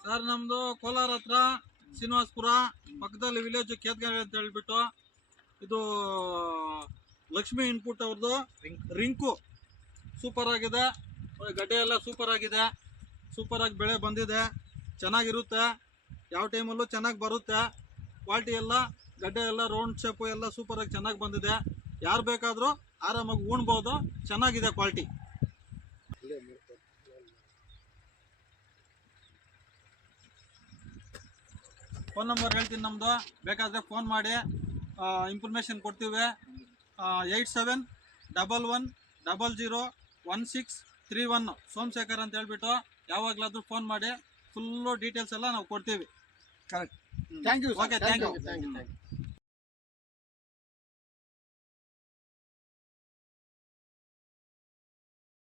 Sir ನಮ್ದು ಕೋಲಾರ ಹತ್ರ ಶ್ರೀನಿವಾಸಪುರ ಪಕ್ಕದಲ್ಲಿ ವಿಲೇಜ್ ಕೇತ್ಗಾವಿ ಅಂತ ಹೇಳ್ಬಿಟ್ಟು ಇದು ಲಕ್ಷ್ಮಿ ಇನ್ಪುಟ್ ಅವ್ರದ್ದು ರಿಂಕು ಸೂಪರ್ ಆಗಿದೆ. ಗಡ್ಡೆ ಎಲ್ಲ ಸೂಪರ್ ಆಗಿದೆ, ಸೂಪರ್ ಆಗಿ ಬೆಳೆ ಬಂದಿದೆ, ಚೆನ್ನಾಗಿರುತ್ತೆ, ಯಾವ ಟೈಮಲ್ಲೂ ಚೆನ್ನಾಗಿ ಬರುತ್ತೆ. ಕ್ವಾಲಿಟಿ ಎಲ್ಲ ಗಡ್ಡೆ ಎಲ್ಲ ರೌಂಡ್ ಶೇಪು ಎಲ್ಲ ಸೂಪರ್ ಆಗಿ ಚೆನ್ನಾಗಿ ಬಂದಿದೆ. ಯಾರು ಬೇಕಾದರೂ ಆರಾಮಾಗಿ ಉಣ್ಬೋದು, ಚೆನ್ನಾಗಿದೆ ಕ್ವಾಲಿಟಿ. ಫೋನ್ ನಂಬರ್ ಹೇಳ್ತೀನಿ ನಮ್ಮದು, ಬೇಕಾದರೆ ಫೋನ್ ಮಾಡಿ ಇನ್ಫಾರ್ಮೇಷನ್ ಕೊಡ್ತೀವಿ. 8711001631 ಸೋಮಶೇಖರ್ ಅಂತ ಹೇಳ್ಬಿಟ್ಟು ಯಾವಾಗಲಾದರೂ ಫೋನ್ ಮಾಡಿ ಫುಲ್ಲು ಡೀಟೇಲ್ಸ್ ಎಲ್ಲ ನಾವು ಕೊಡ್ತೀವಿ. Correct. Thank you. Okay, thank you.